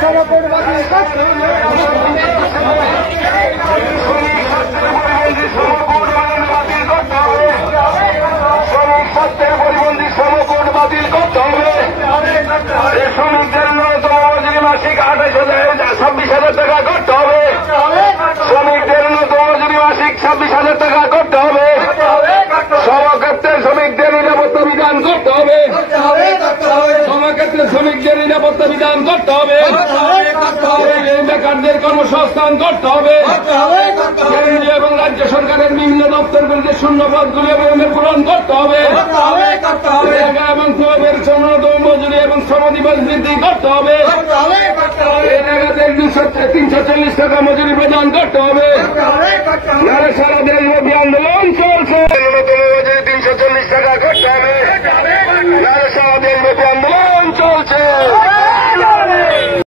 সমকোট বাতিল করতে হবে। সমকোট বাতিল করতে হবে। শ্রমিকদের ন্যূনতম মজুরি মাসিক 26,000 টাকা করতে হবে। শ্রমিকদের ন্যূনতম মজুরি মাসিক 26,000 টাকা করতে হবে। সর্বক্ষেত্রে শ্রমিকদের নিরাপত্তা বিধান করতে হবে। সর্বক্ষেত্রে শ্রমিকদের নিরাপত্তা বিধান করতে হবে। বেকারদের কর্মসংস্থান করতে হবে। কেন্দ্রীয় এবং রাজ্য সরকারের বিভিন্ন দপ্তরগুলিতে শূন্য পদগুলি অবিলম্বে পূরণ করতে হবে এবং শ্রমের ন্যূনতম মজুরি এবং শ্রম দিবস বৃদ্ধি করতে হবে। এই জায়গাতে 340 টাকা মজুরি প্রদান করতে হবে। সারা দেশব্যাপী আন্দোলন চলছে।